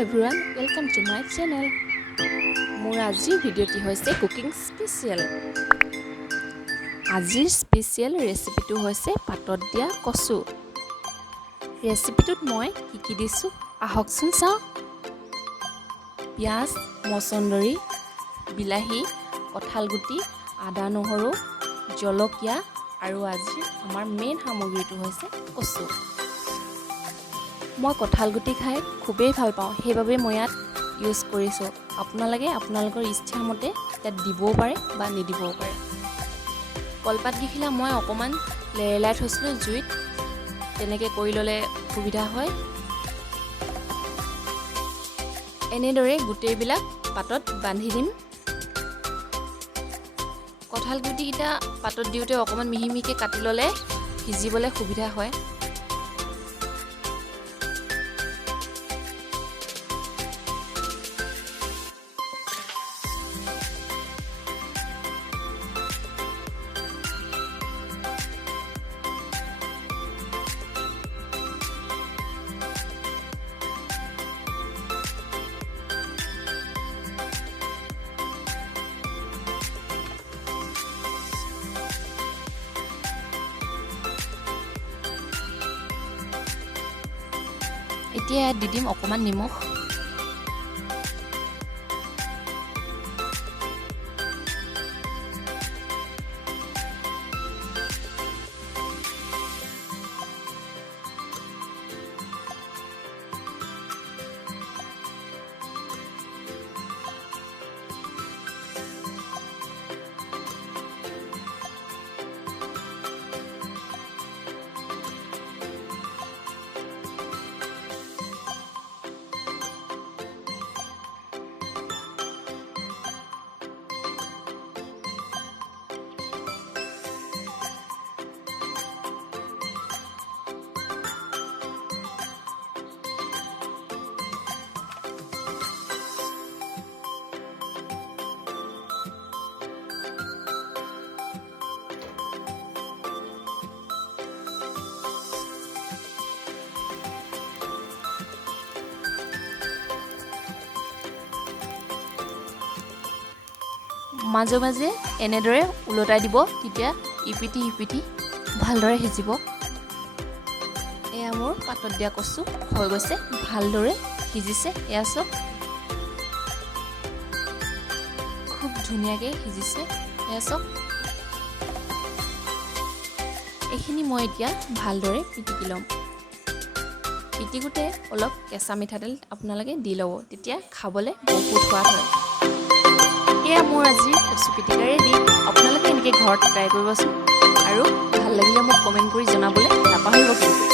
Everyone, welcome to my channel. মোৰ আজিৰ ভিডিঅ'টি হৈছে কুকিং স্পেচিয়েল। আজিৰ স্পেচিয়েল ৰেচিপিটো হৈছে পাতত দিয়া কচু। ৰেচিপিটোত মই কি দিছোঁ আহকচোন চাওঁ। পিঁয়াজ, মচন্দৰী, বিলাহী, কঁঠাল গুটি, আদা নহৰু, জলকীয়া আৰু আজিৰ আমাৰ মেইন সামগ্ৰীটো হৈছে কচু। মই কঁঠাল গুটি খাই খুবেই ভাল পাওঁ, সেইবাবে মই ইয়াত ইউজ কৰিছোঁ। আপোনালোকে আপোনালোকৰ ইচ্ছামতে ইয়াত দিবও পাৰে বা নিদিবও পাৰে। কলপাতকেইখিলা মই অকণমান লেৰেলাই থৈছিলোঁ জুইত, তেনেকৈ কৰি ল'লে সুবিধা হয়। এনেদৰে গোটেইবিলাক পাতত বান্ধি দিম। কঁঠাল গুটিকেইটা পাতত দিওঁতে অকণমান মিহি মিহিকৈ কাটি ল'লে সিজিবলৈ সুবিধা হয়। এতিয়া ইয়াত দি দিম অকণমান নিমখ। মাজে মাজে এনেদৰে ওলটাই দিব, তেতিয়া ইপিঠি সিপিঠি ভালদৰে সিজিব। এয়া মোৰ পাতত দিয়া কচু হৈ গৈছে, ভালদৰে সিজিছে। এয়া চব খুব ধুনীয়াকৈ সিজিছে। এয়া চব এইখিনি মই এতিয়া ভালদৰে পিটিকি ল'ম। পিটিকোতে অলপ কেঁচা মিঠাতেল আপোনালোকে দি ল'ব, তেতিয়া খাবলৈ বহুত সোৱাদ হয়। এয়া মোৰ আজিৰ কচু পিটিকা ৰেডি। আপোনালোকে এনেকৈ ঘৰত ট্ৰাই কৰিবচোন, আৰু ভাল লাগিলে মোক কমেণ্ট কৰি জনাবলৈ নাপাহৰিব কিন্তু।